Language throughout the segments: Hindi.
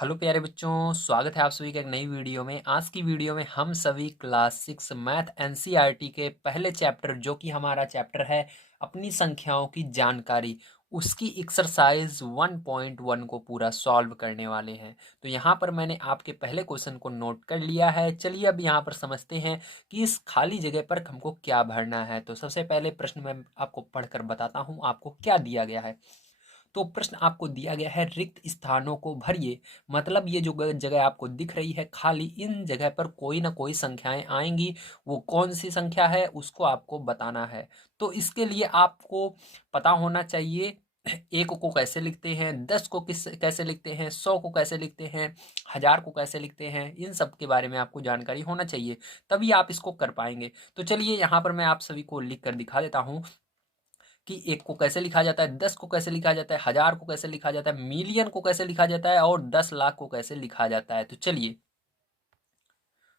हेलो प्यारे बच्चों, स्वागत है आप सभी का एक नई वीडियो में। आज की वीडियो में हम सभी क्लास 6 मैथ एनसीईआरटी के पहले चैप्टर जो कि हमारा चैप्टर है अपनी संख्याओं की जानकारी, उसकी एक्सरसाइज 1.1 को पूरा सॉल्व करने वाले हैं। तो यहाँ पर मैंने आपके पहले क्वेश्चन को नोट कर लिया है। चलिए अब यहाँ पर समझते हैं कि इस खाली जगह पर हमको क्या भरना है। तो सबसे पहले प्रश्न मैं आपको पढ़कर बताता हूँ आपको क्या दिया गया है। तो प्रश्न आपको दिया गया है, रिक्त स्थानों को भरिए। मतलब ये जो जगह आपको दिख रही है खाली, इन जगह पर कोई ना कोई संख्याएं आएंगी। वो कौन सी संख्या है उसको आपको बताना है। तो इसके लिए आपको पता होना चाहिए एक को कैसे लिखते हैं, 10 को किस कैसे लिखते हैं, 100 को कैसे लिखते हैं, 1000 को कैसे लिखते हैं। इन सब के बारे में आपको जानकारी होना चाहिए, तभी आप इसको कर पाएंगे। तो चलिए यहाँ पर मैं आप सभी को लिख कर दिखा देता हूँ कि एक को कैसे लिखा जाता है, 10 को कैसे लिखा जाता है, 1000 को कैसे लिखा जाता है, मिलियन को कैसे लिखा जाता है और 10 लाख को कैसे लिखा जाता है। तो चलिए,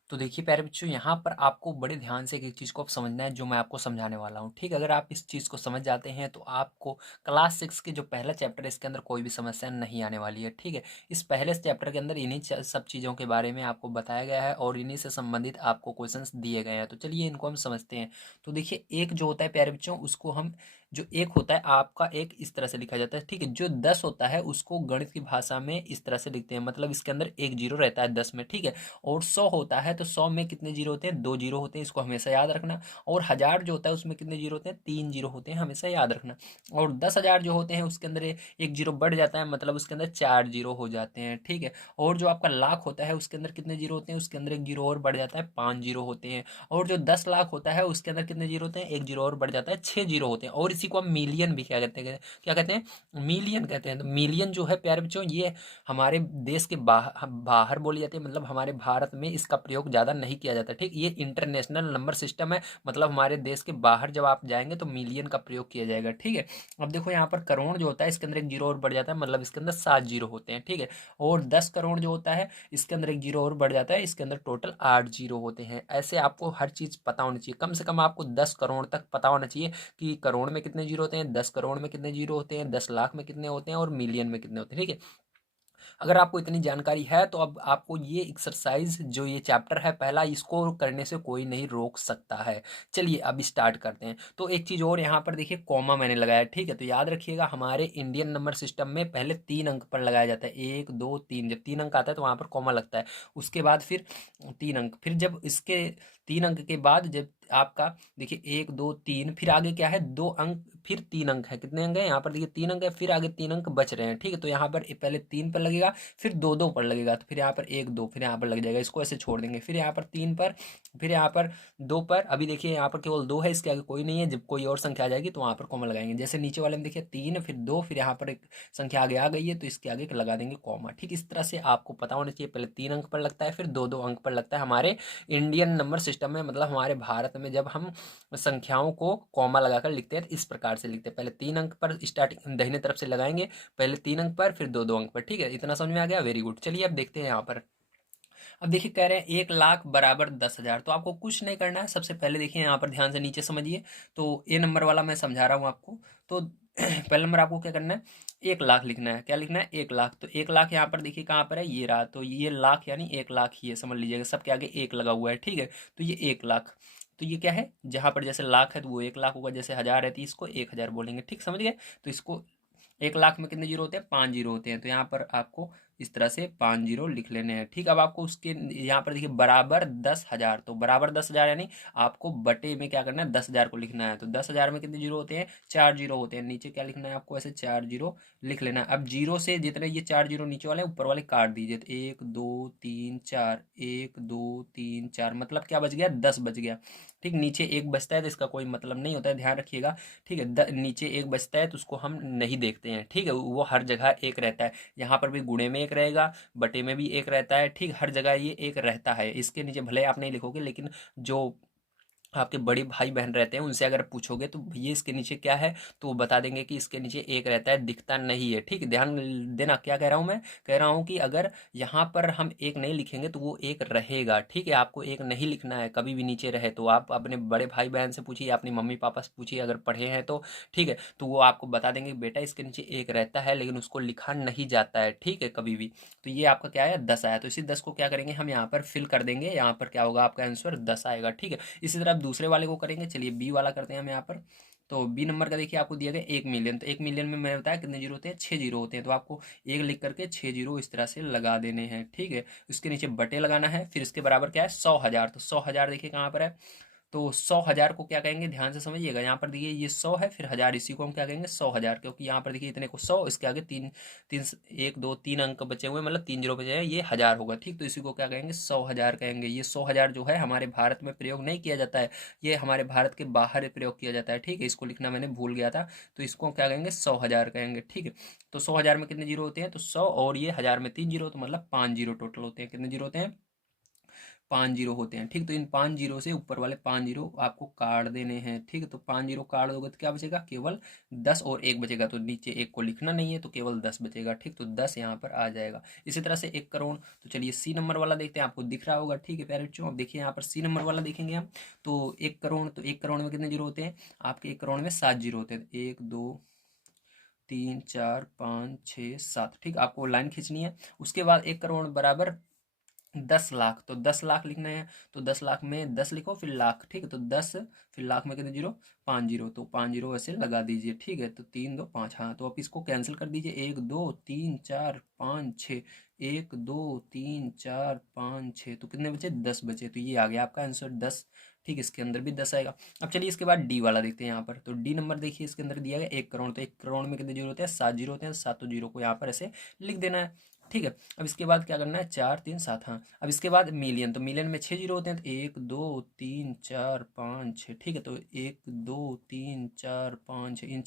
तो देखिए प्यारे बच्चों, यहाँ पर आपको बड़े ध्यान से एक चीज़ को समझना है जो मैं आपको समझाने वाला हूँ। ठीक, अगर आप इस चीज़ को समझ जाते हैं तो आपको क्लास 6 के जो पहला चैप्टर है इसके अंदर कोई भी समस्या नहीं आने वाली है। ठीक है, इस पहले चैप्टर के अंदर इन्हीं सब चीज़ों के बारे में आपको बताया गया है और इन्हीं से संबंधित आपको क्वेश्चंस दिए गए हैं। तो चलिए इनको हम समझते हैं। तो देखिए, एक जो होता है प्यारे बच्चों, उसको हम, जो एक होता है आपका, एक इस तरह से लिखा जाता है। ठीक है, जो 10 होता है उसको गणित की भाषा में इस तरह से लिखते हैं, मतलब इसके अंदर एक जीरो रहता है 10 में। ठीक है, और 100 होता है तो 100 में कितने जीरो होते हैं, 2 जीरो होते हैं, इसको हमेशा याद रखना। और 1000 जो होता है उसमें कितने जीरो होते हैं, 3 जीरो होते हैं, हमेशा याद रखना। और 10,000 जो होते हैं उसके अंदर एक जीरो बढ़ जाता है, मतलब उसके अंदर 4 जीरो हो जाते हैं। ठीक है, और जो आपका लाख होता है उसके अंदर कितने जीरो होते हैं, उसके अंदर एक जीरो और बढ़ जाता है, 5 जीरो होते हैं। और जो 10 लाख होता है उसके अंदर कितने जीरो होते हैं, एक जीरो और बढ़ जाता है, 6 जीरो होते हैं। और इसी को हम मिलियन भी क्या कहते हैं, क्या कहते हैं, मिलियन कहते हैं। तो मिलियन जो है प्यारे बच्चों, ये हमारे देश के बाहर बाहर बोली जाती है, मतलब हमारे भारत में इसका प्रयोग ज़्यादा नहीं किया जाता। ठीक, ये इंटरनेशनल नंबर सिस्टम है, मतलब हमारे देश के बाहर जब आप जाएंगे तो मिलियन का प्रयोग किया जाएगा। ठीक है, अब देखो यहाँ पर करोड़ जो होता है इसके अंदर एक जीरो और बढ़ जाता है, मतलब इसके अंदर 7 जीरो होते हैं। ठीक है, और 10 करोड़ जो होता है इसके अंदर एक जीरो और बढ़ जाता है, इसके अंदर टोटल 8 जीरो होते हैं। ऐसे आपको हर चीज़ पता होनी चाहिए, कम से कम आपको 10 करोड़ तक पता होना चाहिए कि करोड़ में कितने जीरो होते हैं, 10 करोड़ में कितने जीरो होते हैं, 10 लाख में कितने होते हैं और मिलियन में कितने होते हैं। ठीक है, अगर आपको इतनी जानकारी है तो अब आपको ये एक्सरसाइज जो ये चैप्टर है पहला, इसको करने से कोई नहीं रोक सकता है। चलिए अब स्टार्ट करते हैं। तो एक चीज़ और यहाँ पर देखिए, कॉमा मैंने लगाया। ठीक है, तो याद रखिएगा हमारे इंडियन नंबर सिस्टम में पहले 3 अंक पर लगाया जाता है, 1 2 3। जब 3 अंक आता है तो वहाँ पर कॉमा लगता है, उसके बाद फिर 3 अंक, फिर जब इसके 3 अंक के बाद जब आपका देखिए 1 2 3, फिर आगे क्या है, 2 अंक, फिर 3 अंक है। कितने अंक है यहाँ पर देखिए, 3 अंक है, फिर आगे 3 अंक बच रहे हैं। ठीक है, तो यहाँ पर पहले 3 पर लगेगा, फिर 2 2 पर लगेगा, तो फिर यहाँ पर 1 2, फिर यहाँ पर लग जाएगा, इसको ऐसे छोड़ देंगे। फिर यहाँ पर 3 पर, फिर यहाँ पर 2 पर। अभी देखिए यहाँ पर केवल 2 है, इसके आगे कोई नहीं है। जब कोई और संख्या आ जाएगी तो वहाँ पर कॉमा लगाएंगे। जैसे नीचे वाले में देखिए 3 फिर 2, फिर यहाँ पर एक संख्या आगे आ गई है तो इसके आगे लगा देंगे कॉमा। ठीक, इस तरह से आपको पता होना चाहिए, पहले 3 अंक पर लगता है, फिर 2 2 अंक पर लगता है हमारे इंडियन नंबर सिस्टम में, मतलब हमारे भारत में जब हम संख्याओं को कॉमा लगाकर लिखते हैं तो इस प्रकार से लिखते हैं। पहले 3 अंक पर स्टार्टिंग दाहिने तरफ से लगाएंगे, पहले 3 अंक पर, फिर 2 2 अंक पर। ठीक है, इतना समझ में आ गया, वेरी गुड। चलिए अब देखते हैं यहाँ पर। अब देखिए कह रहे हैं 1 लाख बराबर 10,000। तो आपको कुछ नहीं करना है, सबसे पहले देखिए यहाँ पर ध्यान से नीचे समझिए। तो ए नंबर वाला मैं समझा रहा हूँ आपको। तो पहले नंबर आपको क्या करना है, 1 लाख लिखना है। क्या लिखना है, 1 लाख। तो 1 लाख यहाँ पर देखिए कहाँ पर है, ये रहा। तो ये लाख यानी 1 लाख ही है, समझ लीजिएगा, सबके आगे एक लगा हुआ है। ठीक है, तो ये 1 लाख। तो ये क्या है, जहाँ पर जैसे लाख है तो वो 1 लाख होगा, जैसे 1000 है तो इसको 1000 बोलेंगे। ठीक, समझ गए। तो इसको 1 लाख में कितने जीरो होते हैं, 5 जीरो होते हैं, तो यहाँ पर आपको इस तरह से 5 जीरो लिख लेने हैं। ठीक, अब आपको उसके यहाँ पर देखिए बराबर 10,000, तो बराबर 10,000 यानी आपको बटे में क्या करना है, 10,000 को लिखना है। तो 10,000 में कितने जीरो होते हैं, 4 जीरो होते हैं। नीचे क्या लिखना है आपको, ऐसे 4 जीरो लिख लेना है। अब जीरो से जितने ये 4 जीरो नीचे वाले ऊपर वाले काट दीजिए, तो 1 2 3 4, 1 2 3 4, मतलब क्या बच गया, 10 बच गया। ठीक, नीचे एक बचता है तो इसका कोई मतलब नहीं होता है, ध्यान रखिएगा। ठीक है, नीचे एक बचता है तो उसको हम नहीं देखते हैं। ठीक है, वो हर जगह एक रहता है, यहाँ पर भी गुणे में एक रहेगा, बटे में भी एक रहता है। ठीक, हर जगह ये एक रहता है, इसके नीचे भले आप नहीं लिखोगे लेकिन जो आपके बड़े भाई बहन रहते हैं, उनसे अगर पूछोगे तो भैया इसके नीचे क्या है, तो वो बता देंगे कि इसके नीचे एक रहता है, दिखता नहीं है। ठीक है, ध्यान देना क्या कह रहा हूँ मैं, कह रहा हूँ कि अगर यहाँ पर हम एक नहीं लिखेंगे तो वो एक रहेगा। ठीक है, आपको एक नहीं लिखना है, कभी भी नीचे रहे तो आप अपने बड़े भाई बहन से पूछिए, अपनी मम्मी पापा से पूछिए अगर पढ़े हैं तो। ठीक है, तो वो आपको बता देंगे बेटा इसके नीचे एक रहता है लेकिन उसको लिखा नहीं जाता है। ठीक है, कभी भी। तो ये आपका क्या है, 10 आया। तो इसी 10 को क्या करेंगे, हम यहाँ पर फिल कर देंगे, यहाँ पर क्या होगा, आपका आंसर 10 आएगा। ठीक है, इसी तरह आप दूसरे वाले को करेंगे। चलिए बी वाला करते हैं हम यहाँ पर। तो बी नंबर का देखिए, आपको दिया गया 1 मिलियन। तो 1 मिलियन में मैंने बताया कितने जीरो होते हैं, 6 जीरो होते हैं। तो आपको एक लिख करके 6 जीरो इस तरह से लगा देने हैं। ठीक है, उसके नीचे बटे लगाना है, फिर इसके बराबर क्या है, 100,000। तो 100,000 देखिए कहाँ पर है, तो 100,000 को क्या कहेंगे, ध्यान से समझिएगा। यहाँ पर देखिए ये 100 है, फिर हजार, इसी को हम क्या कहेंगे, 100,000। क्योंकि यहाँ पर देखिए इतने को 100, इसके आगे तीन तीन, एक दो तीन अंक बचे हुए, मतलब 3 जीरो बचे हैं, ये हजार होगा। ठीक, तो इसी को क्या कहेंगे, 100,000 कहेंगे। ये 100,000 जो है हमारे भारत में प्रयोग नहीं किया जाता है, ये हमारे भारत के बाहर प्रयोग किया जाता है। ठीक है, इसको लिखना मैंने भूल गया था, तो इसको क्या कहेंगे, 100,000 कहेंगे। ठीक है, तो 100,000 में कितने जीरो होते हैं, तो 100, और ये हजार में 3 जीरो, तो मतलब 5 जीरो टोटल होते हैं। कितने जीरो होते हैं, 5 जीरो होते हैं। ठीक, तो इन 5 जीरो से ऊपर वाले 5 जीरो आपको काट देने हैं। ठीक है, तो 5 जीरो काट दोगे तो क्या बचेगा, केवल 10 और एक बचेगा। तो नीचे एक को लिखना नहीं है, तो केवल 10 बचेगा। ठीक, तो 10 यहाँ पर आ जाएगा। इसी तरह से 1 करोड़। तो चलिए सी नंबर वाला देखते हैं, आपको दिख रहा होगा। ठीक है प्यारे बच्चों, अब देखिए यहाँ पर सी नंबर वाला देखेंगे हम। तो 1 करोड़, तो 1 करोड़ में कितने जीरो होते हैं, आपके 1 करोड़ में 7 जीरो होते हैं। 1 2 3 4 5 6 7। ठीक, आपको लाइन खींचनी है। उसके बाद 1 करोड़ बराबर 10 लाख। तो 10 लाख लिखना है, तो 10 लाख में 10 लिखो फिर लाख। ठीक है, तो 10, फिर लाख में कितने जीरो, 5 जीरो। तो 5 जीरो ऐसे लगा दीजिए। ठीक है, तो 3 2 5, हाँ, तो आप इसको कैंसिल कर दीजिए। 1 2 3 4 5 6, 1 2 3 4 5 6, तो कितने बचे, 10 बचे। तो ये आ गया आपका आंसर 10। ठीक, इसके अंदर भी 10 आएगा। अब चलिए इसके बाद डी वाला देखते हैं यहाँ पर। तो डी नंबर देखिए, इसके अंदर दिया गया 1 करोड़। तो 1 करोड़ में कितने जीरो होते हैं, 7 जीरो होते हैं। सातों जीरो को यहाँ पर ऐसे लिख देना है। ठीक है, अब इसके बाद क्या करना है, 4 3 7, हाँ। अब इसके बाद मिलियन। तो मिलियन में 6 जीरो होते हैं, तो 1 2 3 4 5 6। ठीक है, तो 1 2 3 4 5 6, इन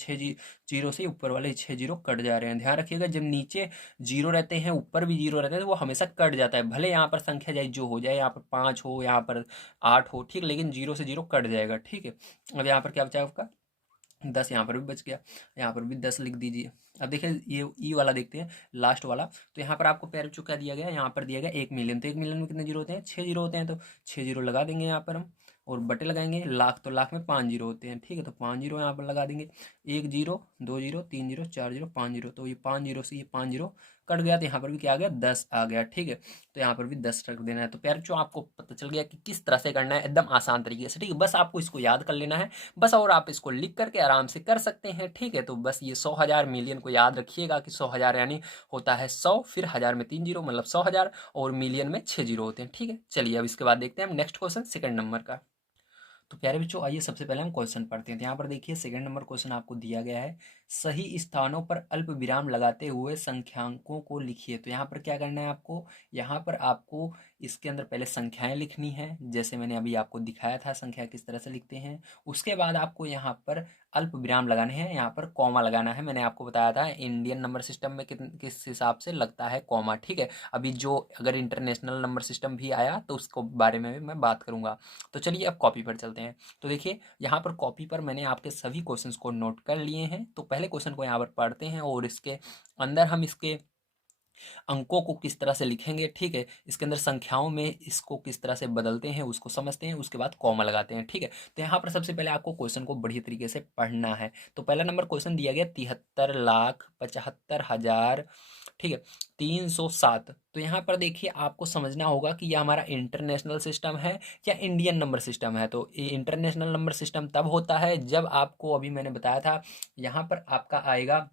जीरो से ऊपर वाले 6 जीरो कट जा रहे हैं। ध्यान रखिएगा, जब नीचे जीरो रहते हैं, ऊपर भी जीरो रहते हैं, तो वो हमेशा कट जाता है। भले यहाँ पर संख्या जाए जो हो जाए, यहाँ पर 5 हो, यहाँ पर 8 हो, ठीक, लेकिन जीरो से जीरो कट जाएगा। ठीक है, अब यहाँ पर क्या बचा आपका, 10। यहाँ पर भी बच गया, यहाँ पर भी 10 लिख दीजिए। अब देखिए ये ई वाला देखते हैं, लास्ट वाला। तो यहाँ पर आपको पैर चुका दिया गया, यहाँ पर दिया गया 1 मिलियन। तो 1 मिलियन में कितने जीरो होते हैं, 6 जीरो होते हैं। तो 6 जीरो लगा देंगे यहाँ पर हम, और बटे लगाएंगे। लाख, तो लाख में 5 जीरो होते हैं। ठीक है, तो 5 जीरो यहाँ पर लगा देंगे। 1 zero 2 zero 3 zero 4 zero 5 zero, तो ये 5 जीरो से ये 5 जीरो कट गया, तो यहाँ पर भी क्या आ गया, 10 आ गया। ठीक है, तो यहाँ पर भी 10 रख देना है। तो प्यार जो आपको पता चल गया कि किस तरह से करना है, एकदम आसान तरीके से। ठीक है, बस आपको इसको याद कर लेना है बस, और आप इसको लिख करके आराम से कर सकते हैं। ठीक है, तो बस ये 100,000 मिलियन को याद रखिएगा कि 100,000 यानी होता है 100, फिर हजार में 3 जीरो मतलब 100,000, और मिलियन में 6 जीरो होते हैं। ठीक है, चलिए अब इसके बाद देखते हैं हम नेक्स्ट क्वेश्चन, सेकंड नंबर का। तो प्यारे बच्चों आइए सबसे पहले हम क्वेश्चन पढ़ते हैं। तो यहाँ पर देखिए सेकंड नंबर क्वेश्चन आपको दिया गया है, सही स्थानों पर अल्प विराम लगाते हुए संख्यांकों को लिखिए। तो यहाँ पर क्या करना है आपको, यहाँ पर आपको इसके अंदर पहले संख्याएं लिखनी है, जैसे मैंने अभी आपको दिखाया था संख्या किस तरह से लिखते हैं। उसके बाद आपको यहाँ पर अल्प विराम लगाने हैं, यहाँ पर कॉमा लगाना है। मैंने आपको बताया था इंडियन नंबर सिस्टम में किस हिसाब से लगता है कॉमा। ठीक है, अभी जो अगर इंटरनेशनल नंबर सिस्टम भी आया तो उसको बारे में भी मैं बात करूंगा। तो चलिए अब कॉपी पर चलते हैं। तो देखिए यहाँ पर कॉपी पर मैंने आपके सभी क्वेश्चंस को नोट कर लिए हैं। तो पहले क्वेश्चन को यहाँ पर पढ़ते हैं, और इसके अंदर हम इसके अंकों को किस तरह से लिखेंगे। ठीक है, इसके अंदर संख्याओं में इसको किस तरह से बदलते हैं उसको समझते हैं, उसके बाद कॉमा लगाते हैं। ठीक है, तो यहाँ पर सबसे पहले आपको क्वेश्चन को बढ़िया तरीके से पढ़ना है। तो पहला नंबर क्वेश्चन दिया गया 73,75,000, ठीक है, 307। तो यहाँ पर देखिए आपको समझना होगा कि यह हमारा इंटरनेशनल सिस्टम है या इंडियन नंबर सिस्टम है। तो इंटरनेशनल नंबर सिस्टम तब होता है जब आपको, अभी मैंने बताया था, यहाँ पर आपका आएगा।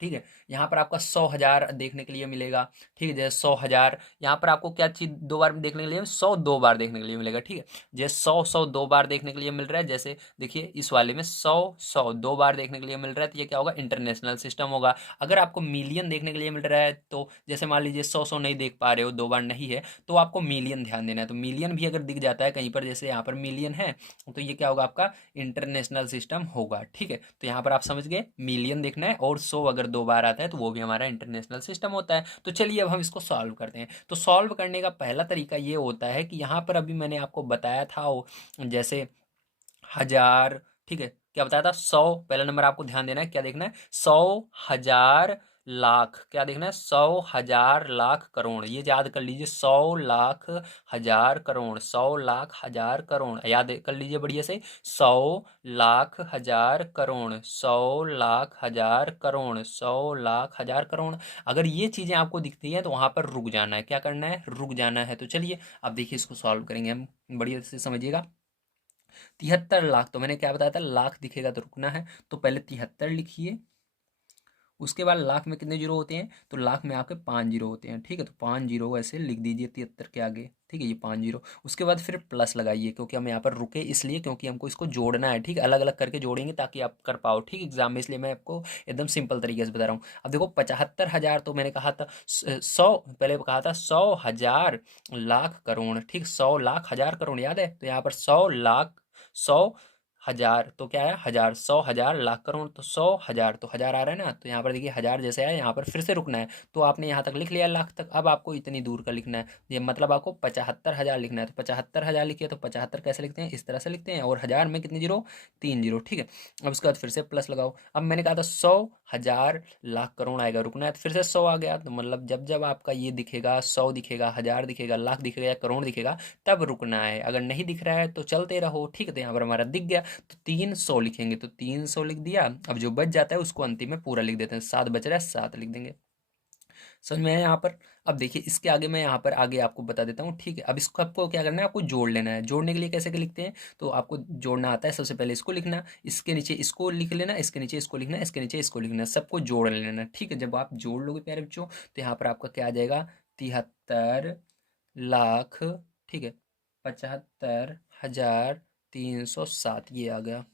ठीक है, यहाँ पर आपका 100,000 देखने के लिए मिलेगा। ठीक है, जैसे 100,000, यहाँ पर आपको क्या चीज 2 बार देखने के लिए, 100 2 बार देखने के लिए मिलेगा। ठीक है, जैसे 100 2 बार देखने के लिए मिल रहा है, जैसे देखिए इस वाले में 100 2 बार देखने के लिए मिल रहा है, तो ये क्या होगा, इंटरनेशनल सिस्टम होगा। अगर आपको मिलियन देखने के लिए मिल रहा है, तो जैसे मान लीजिए 100 नहीं देख पा रहे हो, 2 बार नहीं है, तो आपको मिलियन ध्यान देना है। तो मिलियन भी अगर दिख जाता है कहीं पर, जैसे यहाँ पर मिलियन है, तो ये क्या होगा, आपका इंटरनेशनल सिस्टम होगा। ठीक है, तो यहाँ पर आप समझ गए, मिलियन देखना है, और 100 अगर 2 बार आता है तो वो भी हमारा इंटरनेशनल सिस्टम होता है। तो चलिए अब हम इसको सॉल्व करते हैं। तो सॉल्व करने का पहला तरीका ये होता है कि यहाँ पर अभी मैंने आपको बताया था, जैसे हजार, ठीक है, क्या बताया था, 100, पहला नंबर आपको ध्यान देना है, क्या देखना है, 100, हजार, लाख, क्या देखना है, 100, हजार, लाख, करोड़, ये याद कर लीजिए, 100, लाख, हजार, करोड़, 100, लाख, हजार, करोड़, याद कर लीजिए बढ़िया से, 100, लाख, हजार, करोड़, 100, लाख, हजार, करोड़, 100, लाख, हजार, करोड़। अगर ये चीज़ें आपको दिखती हैं तो वहाँ पर रुक जाना है, क्या करना है, रुक जाना है। तो चलिए अब देखिए इसको सॉल्व करेंगे हम, बढ़िया से समझिएगा। 73 लाख, तो मैंने क्या बताया था, लाख दिखेगा तो रुकना है, तो पहले 73 लिखिए, उसके बाद लाख में कितने जीरो होते हैं, तो लाख में आपके 5 जीरो होते हैं, ठीक है, तो 5 जीरो ऐसे लिख दीजिए 73 के आगे, ठीक है, ये 5 जीरो, उसके बाद फिर प्लस लगाइए, क्योंकि हम यहाँ पर रुके इसलिए क्योंकि हमको इसको जोड़ना है, ठीक है, अलग अलग करके जोड़ेंगे ताकि आप कर पाओ, ठीक, एग्जाम में, इसलिए मैं आपको एकदम सिंपल तरीके से बता रहा हूँ। अब देखो 75 हजार, तो मैंने कहा था 100, पहले कहा था 100, हजार, लाख, करोड़, ठीक, 100, लाख, हजार, करोड़, याद है, तो यहाँ पर 100, लाख, 100, हजार, तो क्या है, हजार, 100, हजार, लाख, करोड़, तो 100, हजार, तो हजार आ रहा है ना, तो यहाँ पर देखिए हजार जैसे आया, यहाँ पर फिर से रुकना है, तो आपने यहाँ तक लिख लिया लाख तक, अब आपको इतनी दूर का लिखना है, ये मतलब आपको 75 हजार लिखना है, तो 75 हजार लिखिए, तो 75 कैसे लिखते हैं, इस तरह से लिखते हैं, और हजार में कितने जीरो, 3 जीरो, ठीक है। अब उसके बाद फिर से प्लस लगाओ, अब मैंने कहा था 100, हजार, लाख, करोड़ आएगा, रुकना है, तो फिर से 100 आ गया, तो मतलब जब जब आपका ये दिखेगा, 100 दिखेगा, हजार दिखेगा, लाख दिखेगा या करोड़ दिखेगा, तब रुकना है, अगर नहीं दिख रहा है तो चलते रहो, ठीक है, तो यहाँ पर हमारा दिख गया, तो 300 लिखेंगे, तो 300 लिख दिया, अब जो बच जाता है उसको अंतिम में पूरा लिख देते हैं, 7 बच रहा है, 7 लिख देंगे, समझ में आया यहाँ पर। अब देखिए इसके आगे मैं यहाँ पर आगे आपको बता देता हूँ, ठीक है, अब इसको आपको क्या करना है, आपको जोड़ लेना है, जोड़ने के लिए कैसे के लिखते हैं, तो आपको जोड़ना आता है, सबसे पहले इसको लिखना, इसके नीचे इसको लिख लेना, इसके नीचे इसको लिखना, इसके नीचे इसको लिखना, सबको जोड़ लेना, ठीक है, जब आप जोड़ लोगे प्यारे बच्चों, तो यहाँ पर आपका क्या आ जाएगा, 73 लाख, ठीक है, 75,307, ये आ गया।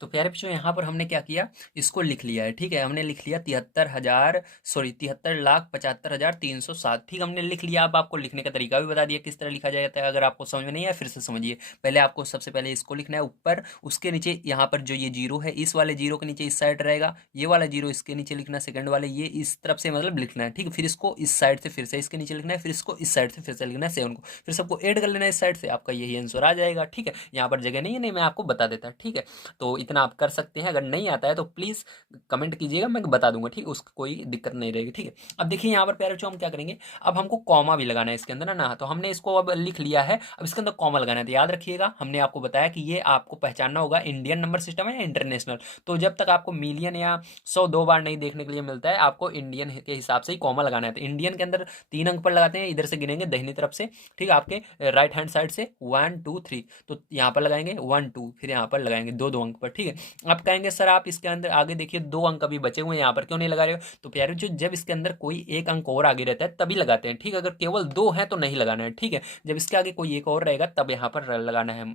तो प्यारे बच्चों यहाँ पर हमने क्या किया, इसको लिख लिया है, ठीक है, हमने लिख लिया 73,75,307, ठीक, हमने लिख लिया। अब आपको लिखने का तरीका भी बता दिया किस तरह लिखा जाता है, अगर आपको समझ में नहीं आया फिर से समझिए। पहले आपको सबसे पहले इसको लिखना है ऊपर, उसके नीचे यहाँ पर जो ये जीरो है, इस वाले जीरो के नीचे इस साइड रहेगा, ये वाला जीरो इसके नीचे लिखना, सेकंड वाले ये इस तरफ से मतलब लिखना है, ठीक है, फिर इसको इस साइड से फिर से इसके नीचे लिखना है, फिर इसको इस साइड से फिर से लिखना है 7 को, फिर सबको ऐड कर लेना है इस साइड से, आपका यही आंसर आ जाएगा, ठीक है, यहाँ पर जगह नहीं है, नहीं मैं आपको बता देता, ठीक है। तो इतना आप कर सकते हैं, अगर नहीं आता है तो प्लीज़ कमेंट कीजिएगा, मैं बता दूंगा, ठीक है, उसको कोई दिक्कत नहीं रहेगी, ठीक है। अब देखिए यहाँ पर प्यारे बच्चों हम क्या करेंगे, अब हमको कॉमा भी लगाना है इसके अंदर ना, तो हमने इसको अब लिख लिया है, अब इसके अंदर कॉमा लगाना है, तो याद रखिएगा हमने आपको बताया कि ये आपको पहचानना होगा इंडियन नंबर सिस्टम है या इंटरनेशनल, तो जब तक आपको मिलियन या 100 दो बार नहीं देखने के लिए मिलता है, आपको इंडियन के हिसाब से ही कॉमा लगाना है, तो इंडियन के अंदर 3 अंक पर लगाते हैं, इधर से गिनेंगे दाहिनी तरफ से, ठीक है, आपके राइट हैंड साइड से 1 2 3, तो यहाँ पर लगाएंगे 1 2, फिर यहाँ पर लगाएंगे दो दो अंक पर, ठीक है। आप कहेंगे सर आप इसके अंदर आगे देखिए 2 अंक अभी बचे हुए हैं, यहाँ पर क्यों नहीं लगा रहे हो, तो प्यारे जो जब इसके अंदर कोई एक अंक और आगे रहता है तभी लगाते हैं, ठीक है, अगर केवल 2 हैं तो नहीं लगाना है, ठीक है, जब इसके आगे कोई एक और रहेगा तब यहाँ पर लगाना है,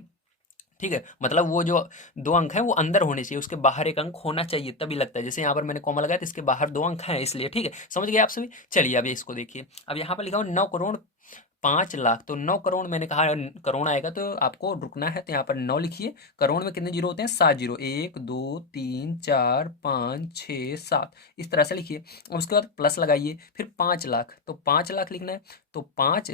ठीक है, मतलब वो जो 2 अंक है वो अंदर होने चाहिए, उसके बाहर एक अंक होना चाहिए तभी लगता है, जैसे यहाँ पर मैंने कॉमा लगाया तो इसके बाहर 2 अंक हैं इसलिए, ठीक है, समझ गए आप सभी। चलिए अब इसको देखिए, अब यहाँ पर लिखा हुआ 9 करोड़ 5 लाख, तो 9 करोड़ मैंने कहा करोड़ आएगा तो आपको रुकना है, तो यहाँ पर 9 लिखिए, करोड़ में कितने जीरो होते हैं, 7 जीरो, 1 2 3 4 5 6 7, इस तरह से लिखिए। और उसके बाद प्लस लगाइए, फिर 5 लाख, तो 5 लाख लिखना है, तो 5,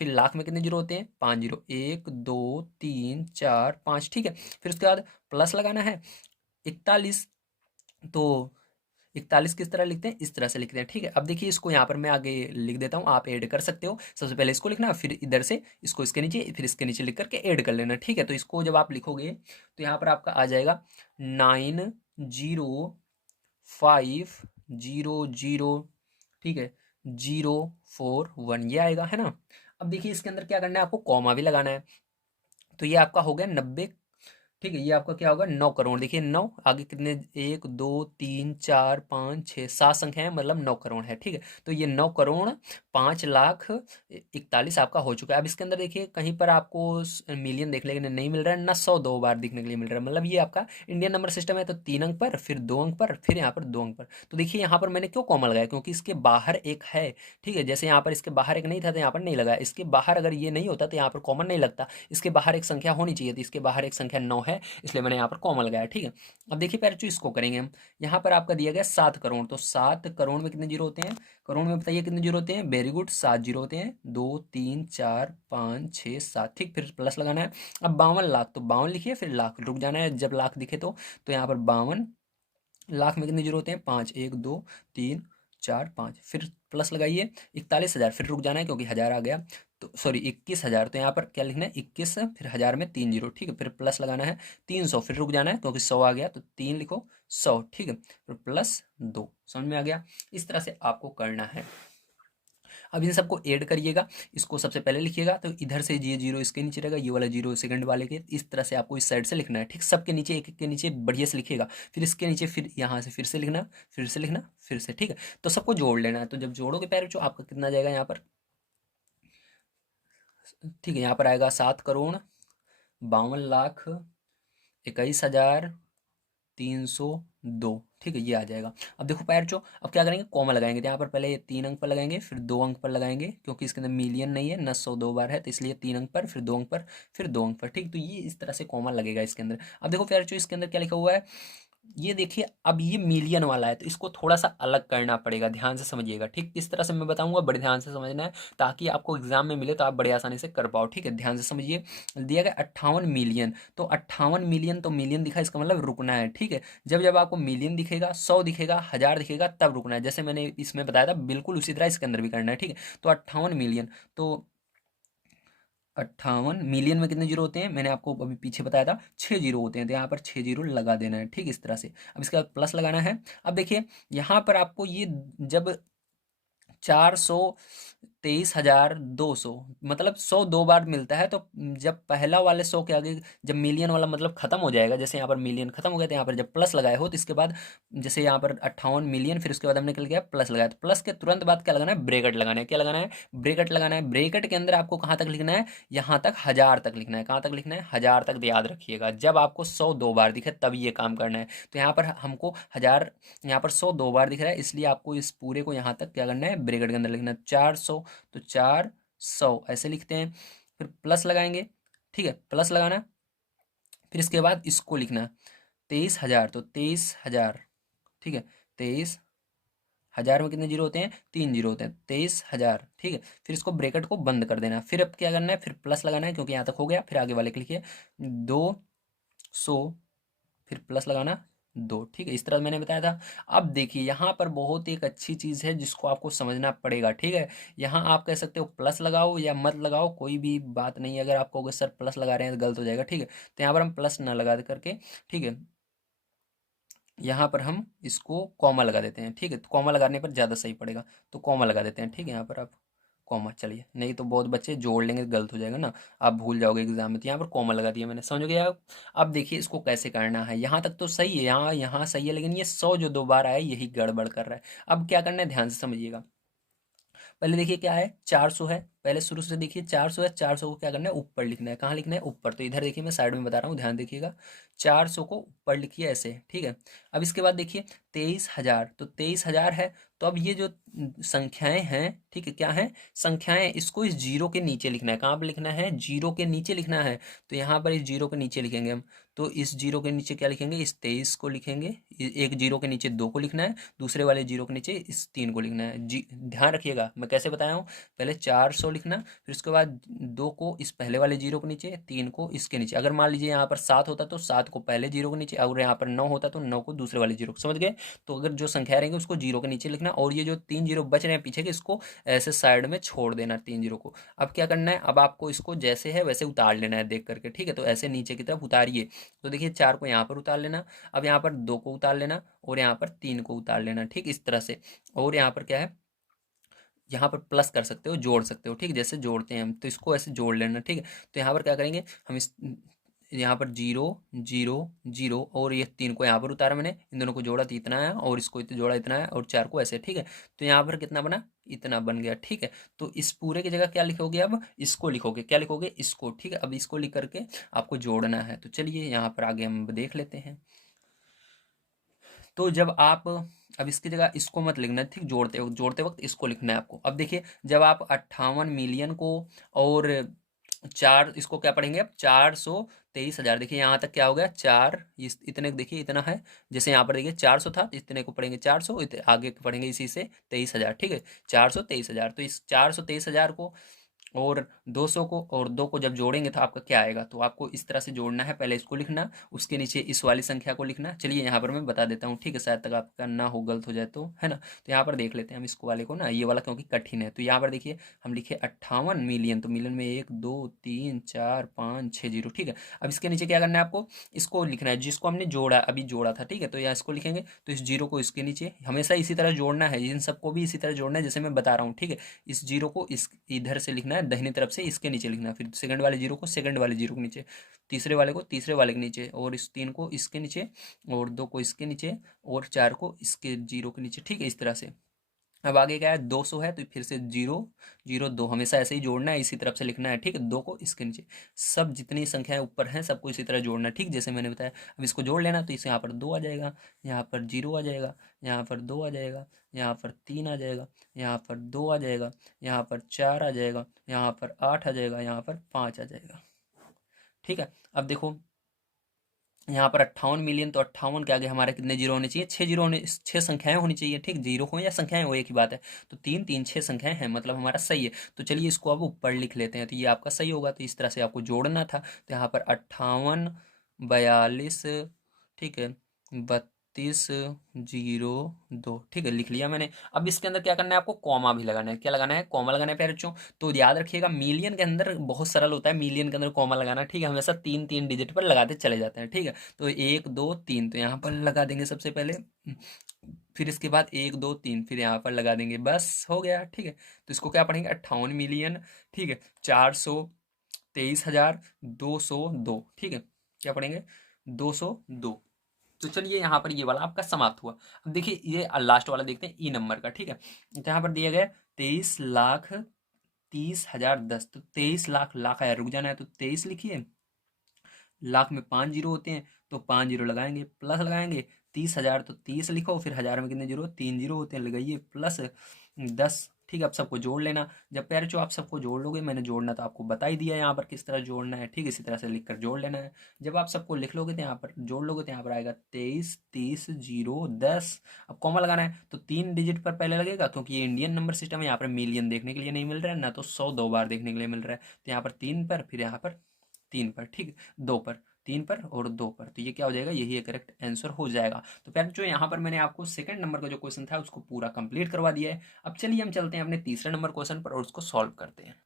फिर लाख में कितने जीरो होते हैं, 5 जीरो, 1 2 3 4 5, ठीक है, फिर उसके बाद प्लस लगाना है 41, तो 41 किस तरह लिखते हैं, इस तरह से लिखते हैं, ठीक है। अब देखिए इसको यहाँ पर मैं आगे लिख देता हूँ, आप ऐड कर सकते हो, सबसे पहले इसको लिखना, फिर इधर से इसको इसके नीचे, फिर इसके नीचे लिख करके ऐड कर लेना, ठीक है। तो इसको जब आप लिखोगे तो यहाँ पर आपका आ जाएगा 90500, ठीक है, 041, ये आएगा, है ना। अब देखिए इसके अंदर क्या करना है, आपको कॉमा भी लगाना है, तो ये आपका हो गया 90, ठीक है, ये आपका क्या होगा 9 करोड़, देखिए 9 आगे कितने, 1 2 3 4 5 6 7 संख्या है, मतलब 9 करोड़ है, ठीक है। तो ये 9 करोड़ 5 लाख 41 आपका हो चुका है। अब इसके अंदर देखिए कहीं पर आपको मिलियन देखने के लिए नहीं मिल रहा है ना, 100 दो बार देखने के लिए मिल रहा है, मतलब ये आपका इंडियन नंबर सिस्टम है, तो 3 अंक पर, फिर 2 अंक पर, फिर यहाँ पर 2 अंक पर। तो देखिए यहाँ पर मैंने क्यों कॉमा लगाया, क्योंकि इसके बाहर एक है, ठीक है, जैसे यहाँ पर इसके बाहर एक नहीं था तो यहाँ पर नहीं लगा, इसके बाहर अगर ये नहीं होता तो यहाँ पर कॉमन नहीं लगता, इसके बाहर एक संख्या होनी चाहिए, तो इसके बाहर एक संख्या 9 है, है, इसलिए मैंने यहाँ पर कॉमा लगाया। ठीक है, अब देखिए पैर जो इसको करेंगे हम, यहाँ पर आपका दिया गया 7 करोड़, तो 7 करोड़ में कितने जीरो होते हैं, करोड़ में बताइए कितने जीरो होते हैं, वेरी गुड, 7 जीरो होते हैं, 2 3 4 5 6 7। ठीक, फिर प्लस लगाना है। अब 52 लाख, तो 52 लिखिए फिर लाख, रुक जाना है जब लाख दिखे तो यहाँ पर 52 लाख में कितने जीरो होते हैं, 5, 1 2 3 4 5, फिर प्लस लगाइए। 41,000, फिर रुक जाना है क्योंकि हज़ार आ गया, तो सॉरी 21,000, तो यहाँ पर क्या लिखना है 21, फिर हज़ार में 3 जीरो। ठीक है, फिर प्लस लगाना है 300, फिर रुक जाना है क्योंकि 100 आ गया, तो 3 लिखो 100। ठीक है, फिर प्लस 2, समझ में आ गया। इस तरह से आपको करना है। अब इन सबको ऐड करिएगा, इसको सबसे पहले लिखिएगा, तो इधर से ये जीरो इसके नीचे रहेगा, ये वाला जीरो सेकंड वाले के, इस तरह से आपको इस साइड से लिखना है। ठीक, सबके नीचे एक एक के नीचे बढ़िया से लिखिएगा, फिर इसके नीचे, फिर यहाँ से फिर से लिखना, फिर से लिखना, फिर से। ठीक है, तो सबको जोड़ लेना है। तो जब जोड़ोगे पैर जो आपका कितना आ जाएगा यहाँ पर, ठीक है, यहाँ पर आएगा 7,52,21,302। ठीक है, ये आ जाएगा। अब देखो पैर जो, अब क्या करेंगे, कॉमा लगाएंगे, तो यहाँ पर पहले 3 अंक पर लगाएंगे, फिर 2 अंक पर लगाएंगे, क्योंकि इसके अंदर मिलियन नहीं है ना, 100 2 बार है, तो इसलिए 3 अंक पर, फिर 2 अंक पर, फिर 2 अंक पर। ठीक, तो ये इस तरह से कॉमा लगेगा इसके अंदर। अब देखो पैर जो इसके अंदर क्या लिखा हुआ है, ये देखिए, अब ये मिलियन वाला है, तो इसको थोड़ा सा अलग करना पड़ेगा, ध्यान से समझिएगा। ठीक, किस तरह से मैं बताऊंगा, बड़े ध्यान से समझना है, ताकि आपको एग्जाम में मिले तो आप बड़े आसानी से कर पाओ। ठीक है, ध्यान से समझिए। दिया गया 58 मिलियन, तो 58 मिलियन, तो मिलियन दिखा, इसका मतलब रुकना है। ठीक है, जब जब आपको मिलियन दिखेगा, 100 दिखेगा, 1000 दिखेगा, तब रुकना है, जैसे मैंने इसमें बताया था, बिल्कुल उसी तरह इसके अंदर भी करना है। ठीक है, तो 58 मिलियन, तो 58 मिलियन में कितने जीरो होते हैं, मैंने आपको अभी पीछे बताया था 6 जीरो होते हैं, तो यहाँ पर 6 जीरो लगा देना है। ठीक, इस तरह से। अब इसके बाद प्लस लगाना है। अब देखिए, यहाँ पर आपको ये जब 423,200, मतलब 100 2 बार मिलता है, तो जब पहला वाले 100 के आगे जब मिलियन वाला मतलब खत्म हो जाएगा, जैसे यहाँ पर मिलियन खत्म हो गया, तो यहाँ पर जब प्लस लगाए हो, तो इसके बाद जैसे यहाँ पर 58 मिलियन, फिर उसके बाद हमने क्या किया, प्लस लगाया, तो प्लस के तुरंत बाद क्या लगाना है, ब्रेकेट लगाना है। क्या लगाना है, ब्रेकेट लगाना है। ब्रेकेट के अंदर आपको कहाँ तक लिखना है, यहाँ तक 1000 तक लिखना है। कहाँ तक लिखना है, 1000 तक। याद रखिएगा, जब आपको 100 2 बार दिखे तब ये काम करना है। तो यहाँ पर हमको 1000, यहाँ पर 100 2 बार दिख रहा है, इसलिए आपको इस पूरे को यहाँ तक क्या करना है, ब्रेकेट के अंदर लिखना है। 400, तो 400 ऐसे लिखते हैं, फिर प्लस लगाएंगे। ठीक है, प्लस लगाना, फिर इसके बाद इसको लिखना 23,000, तो 23,000। ठीक है, 23,000 में कितने जीरो होते हैं, 3 जीरो होते हैं, 23,000। ठीक है, फिर इसको ब्रेकेट को बंद कर देना। फिर अब क्या करना है, फिर प्लस लगाना है, क्योंकि यहाँ तक हो गया, फिर आगे वाले के लिखिए 200, फिर प्लस लगाना 2। ठीक है, इस तरह मैंने बताया था। अब देखिए, यहाँ पर बहुत एक अच्छी चीज़ है जिसको आपको समझना पड़ेगा। ठीक है, यहाँ आप कह सकते हो प्लस लगाओ या मत लगाओ, कोई भी बात नहीं है। अगर आप कहोगे सर प्लस लगा रहे हैं तो गलत हो जाएगा। ठीक है, तो यहाँ पर हम प्लस ना लगा करके, ठीक है, यहाँ पर हम इसको कॉमा लगा देते हैं। ठीक है, तो कॉमा लगाने पर ज़्यादा सही पड़ेगा, तो कॉमा लगा देते हैं। ठीक है, यहाँ पर आप कॉमा, चलिए, नहीं तो बहुत बच्चे जोड़ लेंगे, गलत हो जाएगा ना, आप भूल जाओगे एग्जाम में, तो यहाँ पर कॉमा लगा दिया मैंने, समझ गया आप। अब देखिए इसको कैसे करना है, यहाँ तक तो सही है, यहाँ यहाँ सही है, लेकिन ये 100 जो 2 बार आया यही गड़बड़ कर रहा है। अब क्या करना है, ध्यान से समझिएगा। पहले देखिए क्या है, 400 है, पहले शुरू से देखिए 400 है, 400 को क्या करना है, ऊपर लिखना है। कहाँ लिखना है, ऊपर। तो इधर देखिए मैं साइड में बता रहा हूँ, ध्यान देखिएगा, 400 को ऊपर लिखिए ऐसे। ठीक है, अब इसके बाद देखिए 23,000, तो 23,000 है, तो अब ये जो संख्याएं हैं, ठीक है, क्या है, संख्याएं, इसको इस जीरो के नीचे लिखना है। कहाँ पर लिखना है, जीरो के नीचे लिखना है। तो यहाँ पर इस जीरो के नीचे लिखेंगे हम, तो इस जीरो के नीचे क्या लिखेंगे, इस 23 को लिखेंगे, एक जीरो के नीचे 2 को लिखना है, दूसरे वाले जीरो के नीचे इस 3 को लिखना है। जी ध्यान रखिएगा मैं कैसे बताया हूँ, पहले 400 लिखना, फिर उसके बाद 2 को इस पहले वाले जीरो के नीचे, 3 को इसके नीचे। अगर मान लीजिए यहाँ पर 7 होता तो 7 को पहले जीरो के नीचे, अगर यहाँ पर 9 होता तो 9 को दूसरे वाले जीरो, समझ गए। तो अगर जो संख्या रहेंगे उसको जीरो के नीचे लिखना, और ये जो 3 जीरो बच रहे हैं पीछे के, इसको ऐसे साइड में छोड़ देना 3 जीरो को। अब क्या करना है, अब आपको इसको जैसे है वैसे उतार लेना है देख करके। ठीक है, तो ऐसे नीचे की तरफ उतारिए, तो देखिए 4 को यहाँ पर उतार लेना, अब यहाँ पर 2 को उतार लेना, और यहाँ पर 3 को उतार लेना। ठीक, इस तरह से। और यहाँ पर क्या है, यहाँ पर प्लस कर सकते हो, जोड़ सकते हो। ठीक, जैसे जोड़ते हैं हम, तो इसको ऐसे जोड़ लेना। ठीक है, तो यहाँ पर क्या करेंगे हम, इस यहाँ पर 0 0 0, और ये 3 को यहाँ पर उतारा मैंने, इन दोनों को जोड़ा तो इतना है, और इसको इतना जोड़ा इतना है, और 4 को ऐसे। ठीक है, तो यहाँ पर कितना बना, इतना बन गया। ठीक है, तो इस पूरे की जगह क्या लिखोगे, अब इसको लिखोगे, क्या लिखोगे, इसको। ठीक है, अब इसको लिख करके आपको जोड़ना है। तो चलिए यहाँ पर आगे हम देख लेते हैं। तो जब आप, अब इसकी जगह इसको मत लिखना, ठीक, जोड़ते वक्त इसको लिखना है आपको। अब देखिए, जब आप 58 मिलियन को और चार, इसको क्या पढ़ेंगे अब, 423,000। देखिए यहाँ तक क्या हो गया, चार, इस इतने देखिए इतना है। जैसे यहाँ पर देखिए 400 था, तो इतने को पढ़ेंगे 400, आगे पढ़ेंगे इसी से 23,000। ठीक है, 423,000। तो इस 423,000 को और 200 को और 2 को जब जोड़ेंगे तो आपका क्या आएगा, तो आपको इस तरह से जोड़ना है। पहले इसको लिखना, उसके नीचे इस वाली संख्या को लिखना। चलिए यहाँ पर मैं बता देता हूँ, ठीक है, शायद तक आपका ना हो, गलत हो जाए तो, है ना। तो यहाँ पर देख लेते हैं हम इसको वाले को ना, ये वाला क्योंकि कठिन है। तो यहाँ पर देखिए हम लिखे 58 मिलियन, तो मिलियन में 1 2 3 4 5 6 जीरो। ठीक है, अब इसके नीचे क्या करना है आपको, इसको लिखना है जिसको हमने जोड़ा, अभी जोड़ा था। ठीक है, तो यहाँ इसको लिखेंगे, तो इस जीरो को इसके नीचे हमेशा इसी तरह जोड़ना है, इन सबको भी इसी तरह जोड़ना है जैसे मैं बता रहा हूँ। ठीक है, इस जीरो को इस इधर से लिखना है, दाहिनी तरफ से इसके नीचे लिखना है, फिर सेकंड वाले जीरो को सेकंड वाले जीरो के नीचे, तीसरे वाले को तीसरे वाले के नीचे, और इस 3 को इसके नीचे, और 2 को इसके नीचे, और 4 को इसके जीरो के नीचे। ठीक है, इस तरह से। अब आगे क्या है, 200 है तो फिर से जीरो जीरो दो, हमेशा ऐसे ही जोड़ना है, इसी तरफ से लिखना है। ठीक है, 2 को इसके नीचे, सब जितनी संख्याएं ऊपर हैं सबको इसी तरह जोड़ना है। ठीक, जैसे मैंने बताया। अब इसको जोड़ लेना, तो इस यहाँ पर 2 आ जाएगा, यहाँ पर जीरो आ जाएगा, यहाँ पर 2 आ जाएगा, यहाँ पर 3 आ जाएगा, यहाँ पर 2 आ जाएगा, यहाँ पर 4 आ जाएगा, यहाँ पर 8 आ जाएगा, यहाँ पर 5 आ जाएगा। ठीक है, अब देखो यहाँ पर 58 मिलियन, तो 58 के आगे हमारे कितने जीरो होने चाहिए, 6 जीरो होने, 6 संख्याएं होनी चाहिए। ठीक, जीरो हो या संख्याएं हो एक ही बात है। तो 3 3 6 संख्याएं हैं, मतलब हमारा सही है। तो चलिए इसको अब ऊपर लिख लेते हैं, तो ये आपका सही होगा। तो इस तरह से आपको जोड़ना था। तो यहाँ पर 58 42, ठीक है, 3202। ठीक है, लिख लिया मैंने। अब इसके अंदर क्या करना है आपको, कॉमा भी लगाना है। क्या लगाना है, कॉमा लगाना है प्यारे बच्चों। तो याद रखिएगा, मिलियन के अंदर बहुत सरल होता है, मिलियन के अंदर कॉमा लगाना। ठीक है, हमेशा 3 3 डिजिट पर लगाते चले जाते हैं। ठीक है, तो 1 2 3, तो यहाँ पर लगा देंगे सबसे पहले, फिर इसके बाद 1 2 3, फिर यहाँ पर लगा देंगे, बस हो गया। ठीक है, तो इसको क्या पढ़ेंगे, 58 मिलियन, ठीक है, 423,202। ठीक है, क्या पढ़ेंगे, 202। तो चलिए यहाँ पर ये वाला आपका समाप्त हुआ। अब देखिए ये लास्ट वाला देखते हैं, ई नंबर का। ठीक है, तो यहाँ पर दिया गया 23,30,10। तो 23 लाख, लाख आया, रुक जाना है तो 23 लिखिए। लाख में 5 जीरो होते हैं, तो 5 जीरो लगाएंगे, प्लस लगाएंगे। 30,000, तो 30 लिखो, फिर हजार में कितने जीरो, 3 जीरो होते हैं, लगाइए प्लस 10। ठीक है, अब सबको जोड़ लेना। जब प्यारे जो आप सबको जोड़ लोगे, मैंने जोड़ना तो आपको बता ही दिया यहाँ पर किस तरह जोड़ना है। ठीक है, इसी तरह से लिख कर जोड़ लेना है। जब आप सबको लिख लोगे तो यहाँ पर जोड़ लोगे, तो यहाँ पर आएगा 23 30 0 10। अब कॉमा लगाना है, तो 3 डिजिट पर पहले लगेगा, क्योंकि ये इंडियन नंबर सिस्टम है। यहाँ पर मिलियन देखने के लिए नहीं मिल रहा है ना, तो 100 2 बार देखने के लिए मिल रहा है। तो यहाँ पर 3 पर, फिर यहाँ पर 3 पर, ठीक, 2 पर, 3 पर और 2 पर, तो ये क्या हो जाएगा, यही एक करेक्ट आंसर हो जाएगा। तो फ्रेंड्स जो यहाँ पर मैंने आपको सेकंड नंबर का जो क्वेश्चन था उसको पूरा कंप्लीट करवा दिया है। अब चलिए हम चलते हैं अपने तीसरे नंबर क्वेश्चन पर और उसको सॉल्व करते हैं।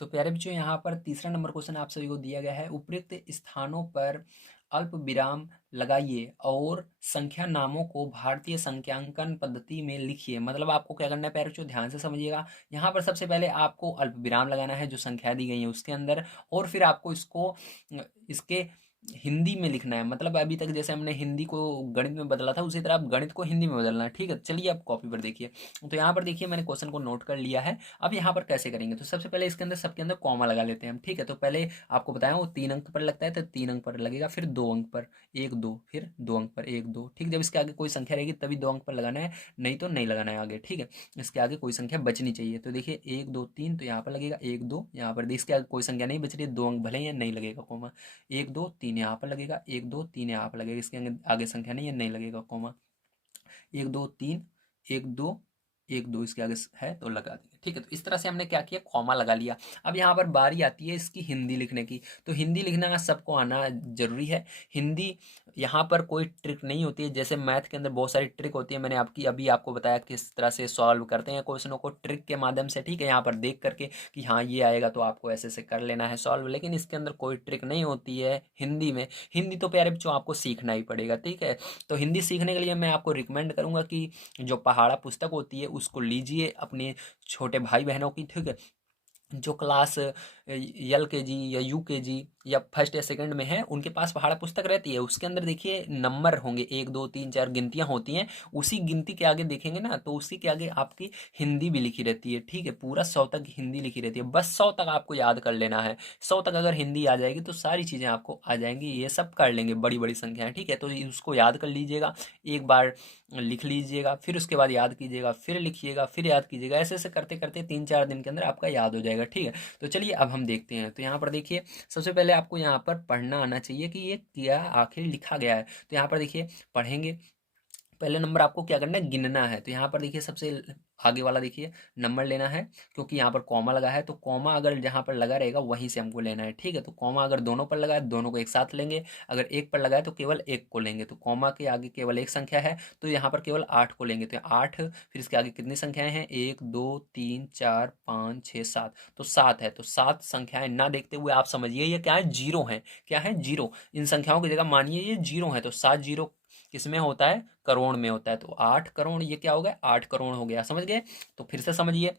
तो प्यारे बच्चों यहाँ पर तीसरा नंबर क्वेश्चन आप सभी को दिया गया है, उपयुक्त स्थानों पर अल्प विराम लगाइए और संख्या नामों को भारतीय संख्यांकन पद्धति में लिखिए। मतलब आपको क्या करना है प्यारे बच्चों, ध्यान से समझिएगा। यहाँ पर सबसे पहले आपको अल्प विराम लगाना है जो संख्या दी गई है उसके अंदर, और फिर आपको इसको इसके हिंदी में लिखना है। मतलब अभी तक जैसे हमने हिंदी को गणित में बदला था, उसी तरह आप गणित को हिंदी में बदलना है। ठीक है, चलिए आप कॉपी पर देखिए। तो यहाँ पर देखिए मैंने क्वेश्चन को नोट कर लिया है। अब यहाँ पर कैसे करेंगे, तो सबसे पहले इसके अंदर सबके अंदर कॉमा लगा लेते हैं हम। ठीक है, तो पहले आपको बताया वो 3 अंक पर लगता है, तो 3 अंक पर लगेगा, फिर 2 अंक पर 1 2, फिर 2 अंक पर 1 2। ठीक, जब इसके आगे कोई संख्या रहेगी तभी 2 अंक पर लगाना है, नहीं तो नहीं लगाना है आगे। ठीक है, इसके आगे कोई संख्या बचनी चाहिए। तो देखिए 1 2 3, तो यहाँ पर लगेगा 1 2, यहाँ पर इसके आगे कोई संख्या नहीं बच रही है, 2 अंक भले ही नहीं लगेगा कॉमा। 1 2 3 यहाँ पर लगेगा, 1 2 3 यहाँ पर लगेगा, इसके आगे संख्या नहीं है, नहीं लगेगा कॉमा। 1 2 3 1 2 1 2 इसके आगे है तो लगा देंगे। ठीक है, तो इस तरह से हमने क्या किया, कॉमा लगा लिया। अब यहाँ पर बारी आती है इसकी हिंदी लिखने की। तो हिंदी लिखना सबको आना जरूरी है। हिंदी यहाँ पर कोई ट्रिक नहीं होती है, जैसे मैथ के अंदर बहुत सारी ट्रिक होती है। मैंने अभी आपको बताया किस तरह से सॉल्व करते हैं क्वेश्चनों को, ट्रिक के माध्यम से। ठीक है, यहाँ पर देख करके कि हाँ ये आएगा तो आपको ऐसे ऐसे कर लेना है सॉल्व, लेकिन इसके अंदर कोई ट्रिक नहीं होती है हिंदी में। हिंदी तो प्यारे बच्चों आपको सीखना ही पड़ेगा। ठीक है, तो हिंदी सीखने के लिए मैं आपको रिकमेंड करूंगा कि जो पहाड़ा पुस्तक होती है उसको लीजिए अपने छोटे भाई बहनों की। ठीक है, जो क्लास LKG या UKG या फर्स्ट या सेकंड में है उनके पास पहाड़ा पुस्तक रहती है। उसके अंदर देखिए नंबर होंगे 1 2 3 4 गिनतियां होती हैं। उसी गिनती के आगे देखेंगे ना, तो उसी के आगे आपकी हिंदी भी लिखी रहती है। ठीक है, पूरा 100 तक हिंदी लिखी रहती है, बस 100 तक आपको याद कर लेना है। 100 तक अगर हिंदी आ जाएगी तो सारी चीज़ें आपको आ जाएंगी, ये सब कर लेंगे, बड़ी बड़ी संख्याएं। ठीक है, तो उसको याद कर लीजिएगा, एक बार लिख लीजिएगा, फिर उसके बाद याद कीजिएगा, फिर लिखिएगा, फिर याद कीजिएगा। ऐसे ऐसे करते करते 3 4 दिन के अंदर आपका याद हो जाएगा। जाएगा, ठीक है। तो चलिए अब हम देखते हैं। तो यहाँ पर देखिए सबसे पहले आपको यहाँ पर पढ़ना आना चाहिए कि ये क्या आखिर लिखा गया है। तो यहाँ पर देखिए पढ़ेंगे, पहले नंबर आपको क्या करना है, गिनना है। तो यहाँ पर देखिए सबसे आगे वाला देखिए नंबर लेना है, क्योंकि यहाँ पर कॉमा लगा है, तो कॉमा अगर जहाँ पर लगा रहेगा वहीं से हमको लेना है, ठीक है। तो कॉमा अगर दोनों पर लगा है दोनों को एक साथ लेंगे, अगर एक पर लगा है तो केवल एक को लेंगे। तो कॉमा के आगे केवल एक संख्या है तो यहाँ पर केवल 8 को लेंगे। तो 8, फिर इसके आगे कितनी संख्याएं हैं, 1 2 3 4 5 6 7, तो 7 है। तो 7 संख्याएं ना देखते हुए आप समझिए ये क्या है, जीरो है। क्या है, जीरो। इन संख्याओं की जगह मानिए ये जीरो है, तो 7 जीरो किसमें होता है, करोड़ में होता है। तो 8 करोड़, ये क्या हो गया, 8 करोड़ हो गया, समझ गए। तो फिर से समझिए,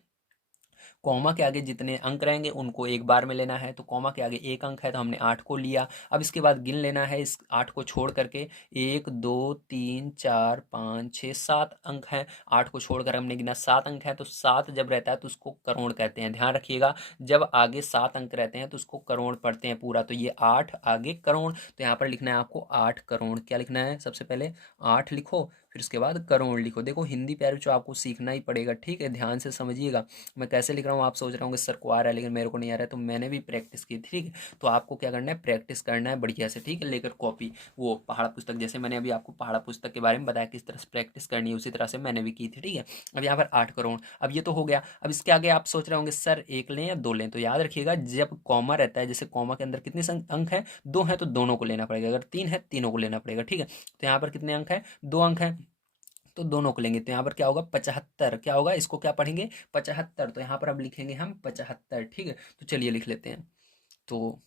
कॉमा के आगे जितने अंक रहेंगे उनको एक बार में लेना है। तो कॉमा के आगे एक अंक है तो हमने 8 को लिया। अब इसके बाद गिन लेना है इस 8 को छोड़ करके, 1 2 3 4 5 6 7 अंक हैं। 8 को छोड़कर हमने गिना 7 अंक है, तो 7 जब रहता है तो उसको करोड़ कहते हैं। ध्यान रखिएगा, जब आगे 7 अंक रहते हैं तो उसको करोड़ पढ़ते हैं पूरा। तो ये 8 आगे करोड़, तो यहाँ पर लिखना है आपको 8 करोड़। क्या लिखना है, सबसे पहले 8 लिखो, फिर उसके बाद करोड़ लिखो। देखो हिंदी प्यारे बच्चों आपको सीखना ही पड़ेगा, ठीक है। ध्यान से समझिएगा, मैं कैसे लिख रहा हूँ। आप सोच रहे होंगे सर को आ रहा है लेकिन मेरे को नहीं आ रहा है, तो मैंने भी प्रैक्टिस की, ठीक है। तो आपको क्या करना है, प्रैक्टिस करना है बढ़िया से, ठीक है। लेकर कॉपी, वो पहाड़ा पुस्तक, जैसे मैंने अभी आपको पहाड़ा पुस्तक के बारे में बताया किस तरह से प्रैक्टिस करनी है, उसी तरह से मैंने भी की थी, ठीक है। अब यहाँ पर 8 करोड़, अब ये तो हो गया। अब इसके आगे आप सोच रहे होंगे सर एक लें या दो लें, तो याद रखिएगा जब कॉमा रहता है, जैसे कॉमा के अंदर कितने अंक हैं, दो हैं तो दोनों को लेना पड़ेगा, अगर तीन है तीनों को लेना पड़ेगा, ठीक है। तो यहाँ पर कितने अंक हैं, दो अंक हैं, तो दोनों को लेंगे। तो यहाँ पर क्या होगा, 75। क्या होगा, इसको क्या पढ़ेंगे, 75। तो यहाँ पर अब लिखेंगे हम 75, ठीक है। तो चलिए लिख लेते हैं। तो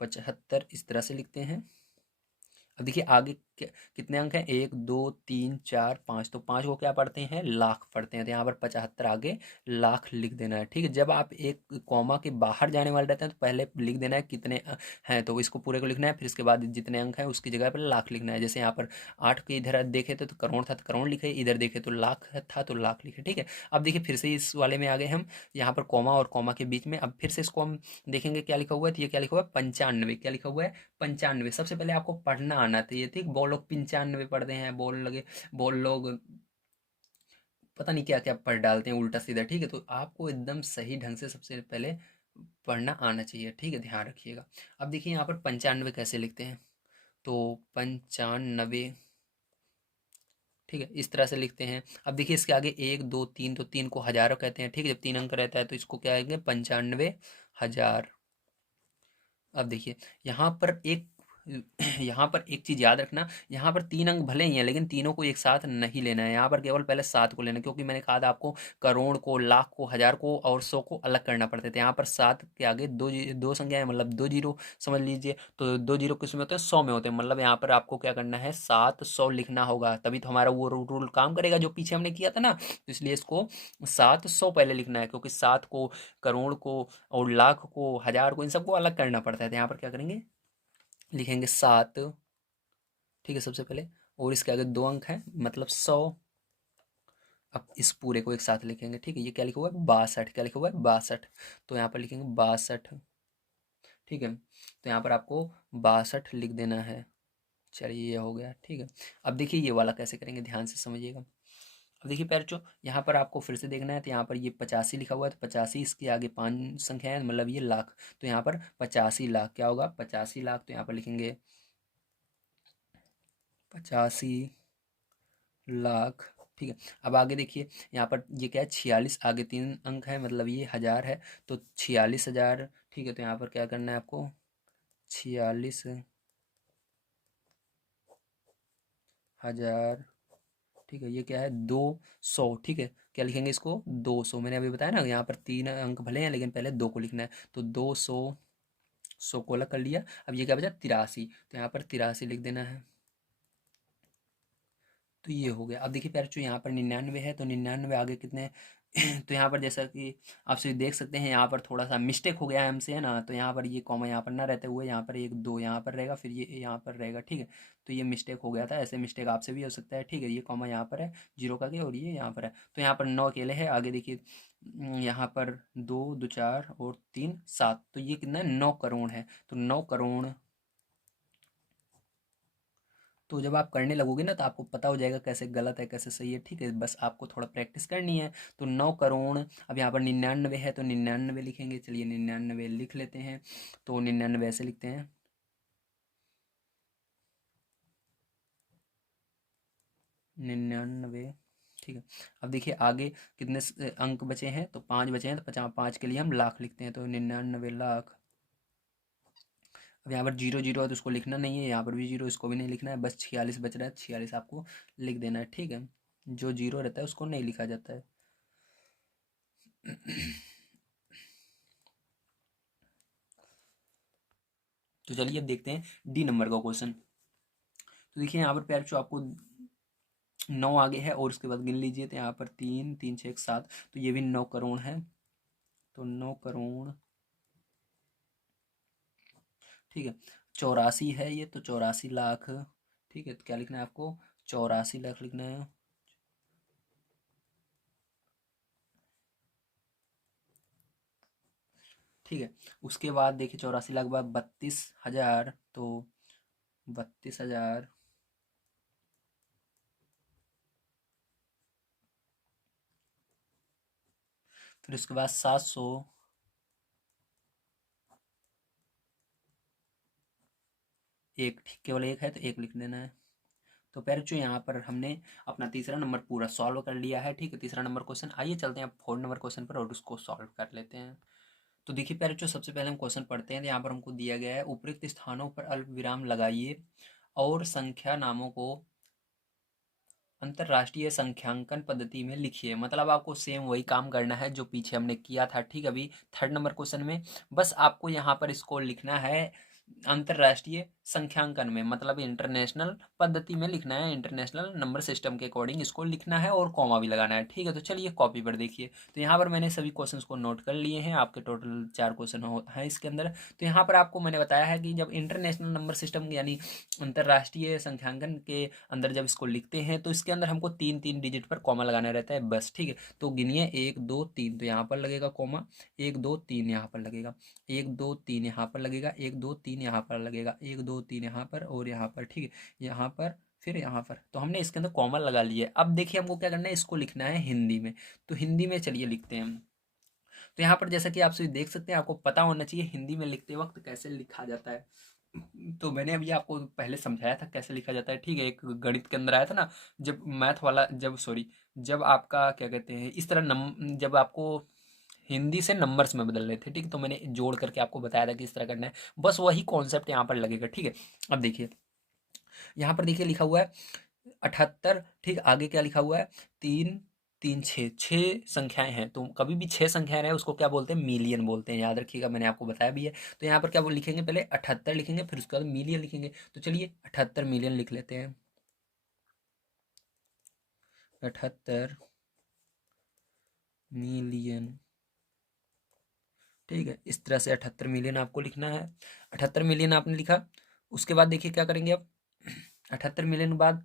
75 इस तरह से लिखते हैं। अब देखिए आगे कितने अंक हैं, 1 2 3 4 5, तो 5 को क्या पढ़ते हैं, लाख पढ़ते हैं। तो यहाँ पर 75 आगे लाख लिख देना है, ठीक है। जब आप एक कॉमा के बाहर जाने वाले रहते हैं तो पहले लिख देना है कितने हैं, तो इसको पूरे को लिखना है, फिर इसके बाद जितने अंक हैं उसकी जगह पर लाख लिखना है। जैसे यहाँ पर 8 के इधर देखे तो करोड़ था तो करोड़ लिखे, इधर देखे तो लाख था तो लाख लिखे, ठीक है। अब देखिए फिर से इस वाले में आ गए हम, यहाँ पर कॉमा और कॉमा के बीच में। अब फिर से इसको हम देखेंगे क्या लिखा हुआ है, तो ये क्या लिखा हुआ है, 95। क्या लिखा हुआ है, 95। सबसे पहले आपको पढ़ना आना चाहिए, ठीक। बहुत लोग 95 पढ़ते हैं, बोल लोग पता नहीं क्या क्या पढ़ डालते हैं उल्टा सीधा, ठीक है। तो आपको एकदम सही ढंग से सबसे पहले पढ़ना आना चाहिए, ठीक है। ध्यान रखिएगा। अब देखिए यहाँ पर 95 कैसे लिखते हैं, तो 95, ठीक है, इस तरह से लिखते हैं। अब देखिए इसके आगे 1 2 3, तो 3 को हजारों कहते हैं, ठीक है। जब 3 अंक रहता है तो इसको क्या कहेंगे, 95,000। अब देखिए यहाँ पर एक यहाँ पर एक चीज याद रखना, यहाँ पर 3 अंक भले ही हैं लेकिन तीनों को एक साथ नहीं लेना है। यहाँ पर केवल पहले 7 को लेना है, क्योंकि मैंने कहा था आपको करोड़ को, लाख को, हजार को और 100 को अलग करना पड़ते थे। यहाँ पर 7 के आगे दो संख्या है, मतलब 2 जीरो समझ लीजिए। तो 2 जीरो किस में होते हैं, 100 में होते हैं। मतलब यहाँ पर आपको क्या करना है, 700 लिखना होगा, तभी तो हमारा वो रूल काम करेगा जो पीछे हमने किया था ना। तो इसलिए इसको 700 पहले लिखना है, क्योंकि 7 को, करोड़ को और लाख को, हजार को, इन सबको अलग करना पड़ता है। तो यहाँ पर क्या करेंगे, लिखेंगे 7, ठीक है, सबसे पहले। और इसके आगे 2 अंक हैं मतलब 100। अब इस पूरे को एक साथ लिखेंगे, ठीक है। ये क्या लिखा हुआ है, 62। क्या लिखा हुआ है, 62। तो यहाँ पर लिखेंगे 62, ठीक है। तो यहाँ पर आपको 62 लिख देना है। चलिए ये हो गया, ठीक है। अब देखिए ये वाला कैसे करेंगे, ध्यान से समझिएगा। अब देखिए पैरचो, यहाँ पर आपको फिर से देखना है। तो यहाँ पर ये 85 लिखा हुआ है, तो 85 इसके आगे 5 संख्या है, मतलब ये लाख। तो यहाँ पर 85 लाख, क्या होगा, 85 लाख। तो यहाँ पर लिखेंगे 85 लाख, ठीक है। अब आगे देखिए यहाँ पर ये क्या है, 46, आगे 3 अंक है, मतलब ये हजार है, तो 46,000, ठीक है। तो यहाँ पर क्या करना है आपको, 46,000, ठीक है। ये क्या है, 200, ठीक है। क्या लिखेंगे इसको, 200। मैंने अभी बताया ना यहाँ पर 3 अंक भले हैं लेकिन पहले 2 को लिखना है, तो 200, 100 को अलग कर लिया। अब ये क्या बचा, 83। तो यहाँ पर 83 लिख देना है। तो ये हो गया। अब देखिए प्यारे बच्चों, यहाँ पर 99 है, तो 99 आगे कितने हैं? तो यहाँ पर जैसा कि आप सभी देख सकते हैं, यहाँ पर थोड़ा सा मिस्टेक हो गया है हमसे, है ना। तो यहाँ पर ये कॉमा यहाँ पर ना रहते हुए यहाँ पर 1 2 यहाँ पर रहेगा, फिर ये यहाँ पर रहेगा, ठीक है। तो ये मिस्टेक हो गया था, ऐसे मिस्टेक आपसे भी हो सकता है, ठीक है। ये कॉमा यहाँ पर है, जीरो का के, और ये यहाँ पर है। तो यहाँ पर 9 अकेले है। आगे देखिए यहाँ पर 2 2 4 और 3 7, तो ये कितना है, 9 करोड़ है। तो 9 करोड़ तो जब आप करने लगोगे ना तो आपको पता हो जाएगा कैसे गलत है कैसे सही है, ठीक है। बस आपको थोड़ा प्रैक्टिस करनी है। तो 9 करोड़, अब यहाँ पर 99 है तो 99 लिखेंगे। चलिए 99 लिख लेते हैं। तो 99 ऐसे लिखते हैं, 99। ठीक है। अब देखिए आगे कितने अंक बचे हैं, तो 5 बचे हैं, तो 50, 5 के लिए हम लाख लिखते हैं, तो 99 लाख। अब यहाँ पर जीरो जीरो है तो उसको लिखना नहीं है, यहाँ पर भी जीरो, इसको भी नहीं लिखना है, बस 46 बच रहा है, 46 आपको लिख देना है, ठीक है। जो जीरो रहता है उसको नहीं लिखा जाता है। तो चलिए अब देखते हैं डी नंबर का क्वेश्चन। तो देखिए यहाँ पर प्यार जो आपको 9 आगे है और उसके बाद गिन लीजिए, तो यहाँ पर 3 3 6 7, तो ये भी 9 करोड़ है। तो 9 करोड़, ठीक है। 84 है ये, तो 84 लाख, ठीक है। तो क्या लिखना है आपको, 84 लाख लिखना है, ठीक है। उसके बाद देखिए 84 लाख बाद 32 हजार, तो 32 हजार, फिर उसके बाद 700, एक, ठीक, केवल एक है तो एक लिख देना है। तो पैरचो यहाँ पर हमने अपना तीसरा नंबर पूरा सॉल्व कर लिया है, ठीक है। तीसरा नंबर क्वेश्चन, आइए चलते हैं अब 4 नंबर क्वेश्चन पर और उसको सॉल्व कर लेते हैं। तो देखिए पैरचो सबसे पहले हम क्वेश्चन पढ़ते हैं। तो यहाँ पर हमको दिया गया है, उपयुक्त स्थानों पर अल्प विराम लगाइए और संख्या नामों को अंतरराष्ट्रीय संख्यांकन पद्धति में लिखिए। मतलब आपको सेम वही काम करना है जो पीछे हमने किया था, ठीक है। अभी 3rd नंबर क्वेश्चन में बस आपको यहाँ पर इसको लिखना है अंतरराष्ट्रीय संख्यांकन में, मतलब इंटरनेशनल पद्धति में लिखना है, इंटरनेशनल नंबर सिस्टम के अकॉर्डिंग इसको लिखना है और कॉमा भी लगाना है, ठीक है। तो चलिए कॉपी पर देखिए। तो यहाँ पर मैंने सभी क्वेश्चंस को नोट कर लिए हैं, आपके टोटल 4 क्वेश्चन हैं इसके अंदर। तो यहाँ पर आपको मैंने बताया है कि जब इंटरनेशनल नंबर सिस्टम यानी अंतरराष्ट्रीय संख्यांकन के अंदर जब इसको लिखते हैं तो इसके अंदर हमको 3 3 डिजिट पर कॉमा लगाना रहता है बस, ठीक है। तो गिनिए 1 2 3, तो यहाँ पर लगेगा कॉमा, 1 2 3 यहाँ पर लगेगा, 1 2 3 यहाँ पर लगेगा, 1 2 3 यहाँ पर लगेगा, 1 2 3 यहाँ पर और यहाँ पर, ठीक है। यहाँ पर फिर यहाँ पर, तो हमने इसके अंदर कॉमा लगा लिए। अब देखिए हमको क्या करना है, इसको लिखना है हिंदी में। तो हिंदी में चलिए लिखते हैं हम। तो यहाँ पर जैसा कि आप सभी देख सकते हैं, आपको पता होना चाहिए हिंदी में लिखते वक्त कैसे लिखा जाता है। तो मैंने अभी आपको पहले समझाया था कैसे लिखा जाता है, ठीक है। एक गणित के अंदर आया था ना, जब मैथ वाला, जब सॉरी, जब आपका क्या कहते हैं इस तरह जब आपको हिंदी से नंबर्स में बदल रहे थे, ठीक है, तो मैंने जोड़ करके आपको बताया था कि इस तरह करना है। बस वही कॉन्सेप्ट यहाँ पर लगेगा, ठीक है। अब देखिए यहाँ पर देखिए लिखा हुआ है 78, ठीक। आगे क्या लिखा हुआ है, 3 3 6, 6 संख्याएं हैं। तो कभी भी 6 संख्याएं रहे उसको क्या बोलते हैं, मिलियन बोलते हैं, याद रखिएगा, मैंने आपको बताया भी है। तो यहाँ पर क्या वो लिखेंगे, पहले 78 लिखेंगे, फिर उसके बाद मिलियन लिखेंगे। तो चलिए 78 मिलियन लिख लेते हैं, 78 मिलियन, ठीक है। इस तरह से 78 मिलियन आपको लिखना है। 78 मिलियन आपने लिखा, उसके बाद देखिए क्या करेंगे अब, 78 मिलियन के बाद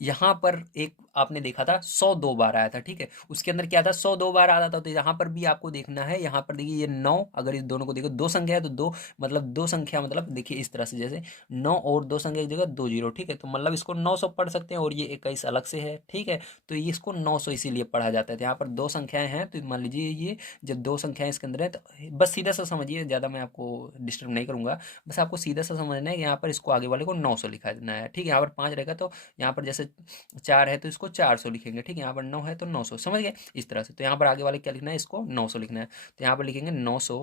यहाँ पर एक आपने देखा था 100 2 बार आया था, ठीक है। उसके अंदर क्या था, 100 2 बार आता था। तो यहाँ पर भी आपको देखना है, यहाँ पर देखिए ये 9, अगर इस दोनों को देखो, दो संख्या है तो दो, मतलब दो संख्या, मतलब देखिए इस तरह से, जैसे 9 और दो संख्या की जगह 2 जीरो, ठीक है। तो मतलब इसको 900 पढ़ सकते हैं और ये 21 अलग से है, ठीक है। तो ये इसको 900 इसीलिए पढ़ा जाता है। तो यहाँ पर दो संख्याएं हैं, तो मान लीजिए ये जब दो संख्याएं इसके अंदर है, तो बस सीधा सा समझिए, ज़्यादा मैं आपको डिस्टर्ब नहीं करूंगा। बस आपको सीधा सा समझना है कि यहाँ पर इसको आगे वाले को 900 लिखा देना है, ठीक है। यहाँ पर 5 रहेगा तो यहाँ पर जैसे 4 है तो इसको 400 लिखेंगे, ठीक है। यहाँ पर 9 है तो 900, समझ गए इस तरह से। तो यहाँ पर आगे वाले क्या लिखना है, इसको 900 लिखना है। तो यहाँ पर लिखेंगे 900,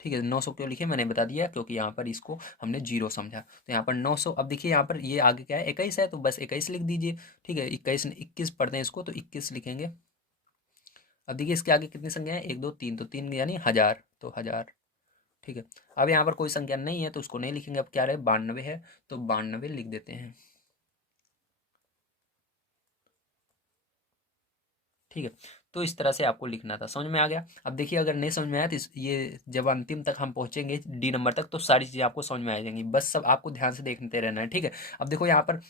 ठीक है। 900 क्यों लिखे मैंने बता दिया, क्योंकि यहाँ पर इसको हमने जीरो समझा। तो यहाँ पर 900, अब देखिए यहाँ पर ये आगे क्या है, 21 है, तो बस 21 लिख दीजिए, ठीक है। 21 21 पढ़ते हैं इसको, तो 21 लिखेंगे। अब देखिए इसके आगे कितनी संख्या है, 1 2 3, तो 3 यानी 1000, तो 1000, ठीक है। अब यहाँ पर कोई संख्या नहीं है तो उसको नहीं लिखेंगे। अब क्या रहे, 92 है, तो 92 लिख देते हैं, ठीक है। तो इस तरह से आपको लिखना था, समझ में आ गया। अब देखिए अगर नहीं समझ में आया तो ये जब अंतिम तक हम पहुंचेंगे डी नंबर तक, तो सारी चीज़ें आपको समझ में आ जाएंगी। बस सब आपको ध्यान से देखते रहना है, ठीक है। अब देखो यहाँ पर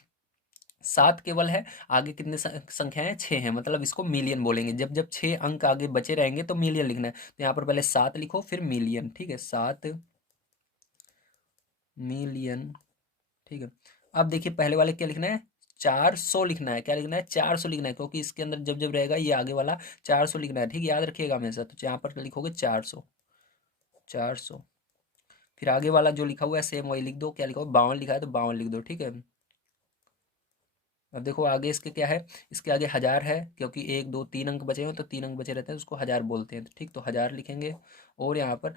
7 केवल है, आगे कितने संख्या है, 6 है, मतलब इसको मिलियन बोलेंगे। जब जब 6 अंक आगे बचे रहेंगे तो मिलियन लिखना है। तो यहाँ पर पहले 7 लिखो फिर मिलियन, ठीक है। 7 मिलियन। ठीक है, अब देखिए पहले वाले क्या लिखना है, 400 लिखना है। क्या लिखना है, 400 लिखना है, क्योंकि इसके अंदर जब जब रहेगा ये आगे वाला 400 लिखना है। ठीक, याद रखिएगा हमेशा। तो यहाँ पर लिखोगे 400, 400। फिर आगे वाला जो लिखा हुआ है सेम वही लिख दो। क्या लिखा हुआ है, 52 लिखा है तो 52 लिख दो। ठीक है, अब देखो आगे इसके क्या है, इसके आगे 1000 है, क्योंकि 1 2 3 अंक बचे हैं, तो 3 अंक बचे रहते हैं, उसको 1000 बोलते हैं। तो ठीक, तो 1000 लिखेंगे। और यहाँ पर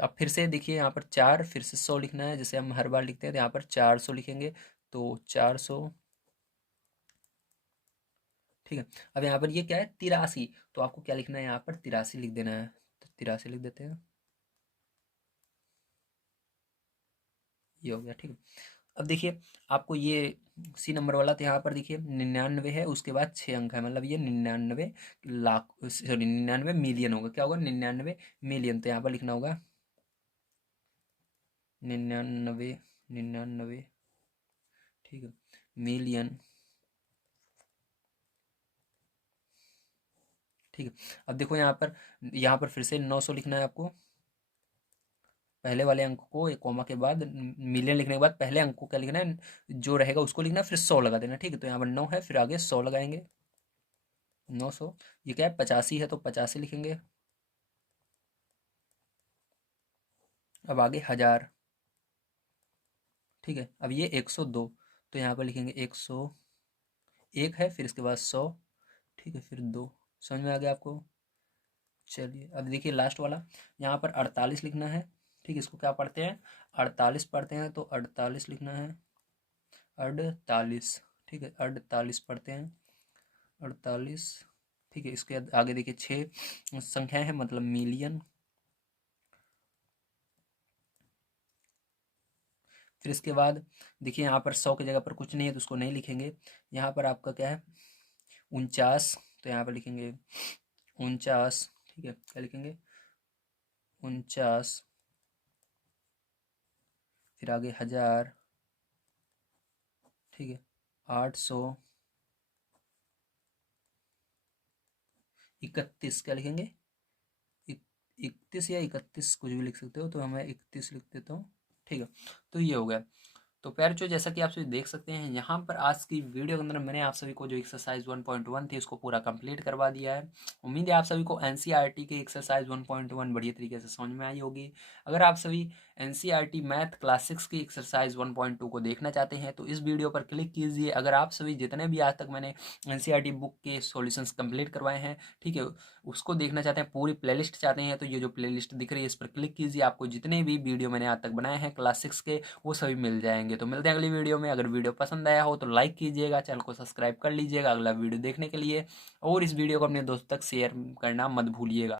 अब फिर से देखिए, यहाँ पर 4 फिर से 100 लिखना है, जैसे हम हर बार लिखते हैं। तो यहाँ पर 400 लिखेंगे, तो 400। ठीक है, अब यहाँ पर ये क्या है, 83। तो आपको क्या लिखना है, यहाँ पर 83 लिख देना है। तो 83 लिख देते हैं, ये हो गया। ठीक है, अब देखिए आपको ये सी नंबर वाला, तो यहाँ पर देखिए 99 है, उसके बाद 6 अंक है, मतलब ये 99 लाख, सॉरी 99 मिलियन होगा। क्या होगा, 99 मिलियन। तो यहाँ पर लिखना होगा 99, 99। ठीक है, मिलियन। ठीक है, अब देखो यहाँ पर फिर से 900 लिखना है आपको। पहले वाले अंक को एक कॉमा के बाद मिलियन लिखने के बाद पहले अंक को क्या लिखना है, जो रहेगा उसको लिखना है, फिर 100 लगा देना। ठीक है, तो यहाँ पर 9 है, फिर आगे 100 लगाएंगे। 900, ये क्या है, 85 है, तो 85 लिखेंगे। अब आगे 1000। ठीक है, अब ये 102, तो यहाँ पर लिखेंगे 101 है, फिर इसके बाद 100। ठीक है, फिर 2। समझ में आ गया आपको। चलिए अब देखिए लास्ट वाला, यहाँ पर 48 लिखना है। ठीक है, इसको क्या पढ़ते हैं, 48 पढ़ते हैं, तो 48 लिखना है। 48। ठीक है, 48 पढ़ते हैं, 48। ठीक है, इसके आगे देखिए 6 संख्याएं हैं, मतलब मिलियन। फिर इसके बाद देखिए यहाँ पर 100 की जगह पर कुछ नहीं है, तो उसको नहीं लिखेंगे। यहाँ पर आपका क्या है, 49। तो यहाँ पर लिखेंगे 49। ठीक है, क्या लिखेंगे, 49। फिर आगे 1000। ठीक है, 800। 31, क्या लिखेंगे, 31 या 31, कुछ भी लिख सकते हो, तो मैं 31 लिख देता हूँ। ठीक है, तो ये हो गया। तो प्यारे, जैसा कि आप सभी देख सकते हैं, यहाँ पर आज की वीडियो के अंदर मैंने आप सभी को जो एक्सरसाइज 1.1 थी उसको पूरा कंप्लीट करवा दिया है। उम्मीद है आप सभी को एनसीईआरटी के एक्सरसाइज 1.1 बढ़िया तरीके से समझ में आई होगी। अगर आप सभी एनसीईआरटी मैथ क्लासिक्स की एक्सरसाइज 1.2 को देखना चाहते हैं तो इस वीडियो पर क्लिक कीजिए। अगर आप सभी जितने भी आज तक मैंने एनसीईआरटी बुक के सॉल्यूशंस कंप्लीट करवाए हैं, ठीक है, उसको देखना चाहते हैं, पूरी प्लेलिस्ट चाहते हैं, तो ये जो प्लेलिस्ट दिख रही है इस पर क्लिक कीजिए। आपको जितने भी वीडियो मैंने आज तक बनाए हैं क्लास 6 के, वो सभी मिल जाएंगे। तो मिलते हैं अगली वीडियो में। अगर वीडियो पसंद आया हो तो लाइक कीजिएगा, चैनल को सब्सक्राइब कर लीजिएगा अगला वीडियो देखने के लिए, और इस वीडियो को अपने दोस्तों तक शेयर करना मत भूलिएगा।